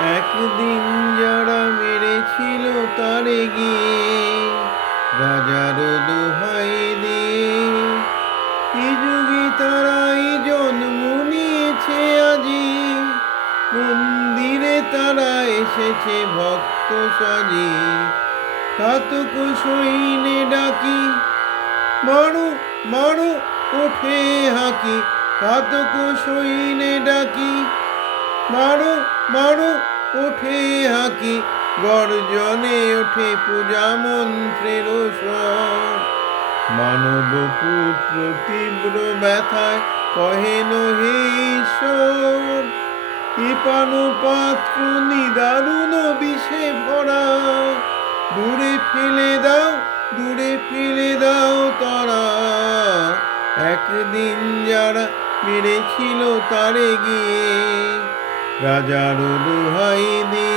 একদিন যারা মেরেছিল তারে গিয়ে রাজারও দোহাই দিয়ে, এ যুগে তারাই জন্ম নিয়েছে আজি, মন্দিরে তারা এসেছে ভক্ত সাজি। ঘাতক সৈন্যে ডাকি মারো মারো ওঠে হাঁকি, ঘাতক সৈন্যে ডাকি মারো মারো ওঠে হাঁকি, গর্জনে ওঠে পূজা মন্ত্রের স্বর। মানব পুত্র তীব্র ব্যথায় কহেন হে ঈশ্বর, এ পাত্র নিদারুণ বিষে ভরা, দূরে ফেলে দাও দূরে ফেলে দাও তারা। একদিন যারা মেরেছিল তারে গিয়ে রাজার দোহাই দিয়ে।